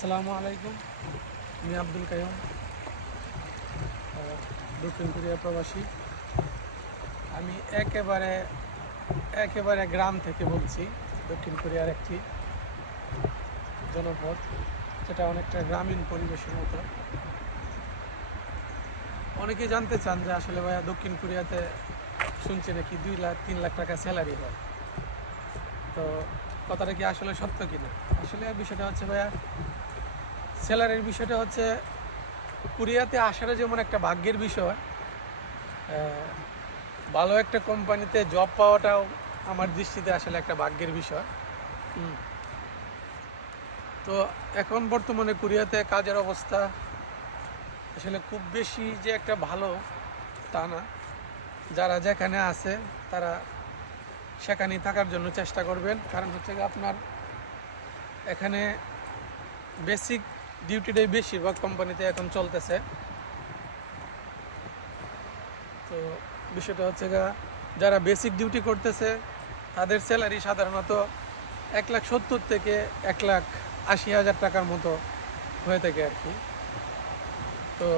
আসসালামু আলাইকুম। আমি আব্দুল আহ, দক্ষিণ কোরিয়া প্রবাসী। আমি একেবারে একেবারে গ্রাম থেকে বলছি দক্ষিণ কোরিয়ার একটি জনপদ যেটা অনেকটা গ্রামীণ পরিবেশের মতো। অনেকে জানতে চান যে আসলে ভাইয়া দক্ষিণ কোরিয়াতে শুনছি নাকি দুই লাখ তিন লাখ টাকা স্যালারি হয়। তো কথাটা কি আসলে সত্য কিনা? আসলে বিষয়টা হচ্ছে ভাইয়া স্যালারির বিষয়টা হচ্ছে কোরিয়াতে আসাটা যেমন একটা ভাগ্যের বিষয় ভালো একটা কোম্পানিতে জব পাওয়াটাও আমার দৃষ্টিতে আসলে একটা ভাগ্যের বিষয়। তো এখন বর্তমানে কোরিয়াতে কাজের অবস্থা আসলে খুব বেশি যে একটা ভালো তা না। যারা যেখানে আছে তারা সেখানেই থাকার জন্য চেষ্টা করবেন। কারণ হচ্ছে আপনার এখানে বেসিক ডিউটিটাই বেশিরভাগ কোম্পানিতে এখন চলতেছে। তো বিষয়টা হচ্ছে যারা বেসিক ডিউটি করতেছে, তাদের স্যালারি সাধারণত এক লাখ সত্তর থেকে এক লাখ আশি হাজার টাকার মতো হয়ে থাকে আর কি। তো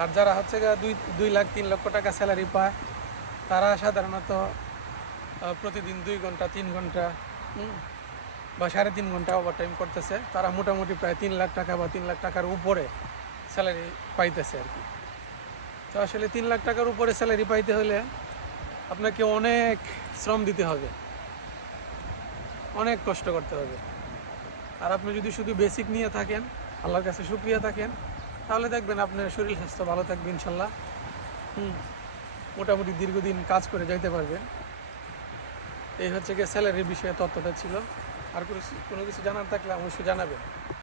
আর যারা হচ্ছে গা, দুই দুই লাখ, তিন লক্ষ টাকা স্যালারি পায়, তারা সাধারণত প্রতিদিন দুই ঘণ্টা, তিন ঘণ্টা বা সাড়ে তিন ঘণ্টা ওভার টাইম করতেছে। তারা মোটামুটি প্রায় তিন লাখ টাকা বা তিন লাখ টাকার উপরে স্যালারি পাইতেছে আর কি। তো আসলে তিন লাখ টাকার উপরে স্যালারি পাইতে হলে আপনাকে অনেক শ্রম দিতে হবে। অনেক কষ্ট করতে হবে। আর আপনি যদি শুধু বেসিক নিয়ে থাকেন, আল্লাহর কাছে শুক্রিয়া থাকেন, তাহলে দেখবেন আপনার শরীর স্বাস্থ্য ভালো থাকবে ইনশাল্লাহ। হুম, মোটামুটি দীর্ঘদিন কাজ করে যাইতে পারবেন। এই হচ্ছে গিয়ে স্যালারির বিষয়ে তথ্যটা ছিল। আর কোনো কিছু- কোনো কিছু জানার থাকলে অবশ্যই জানাবেন।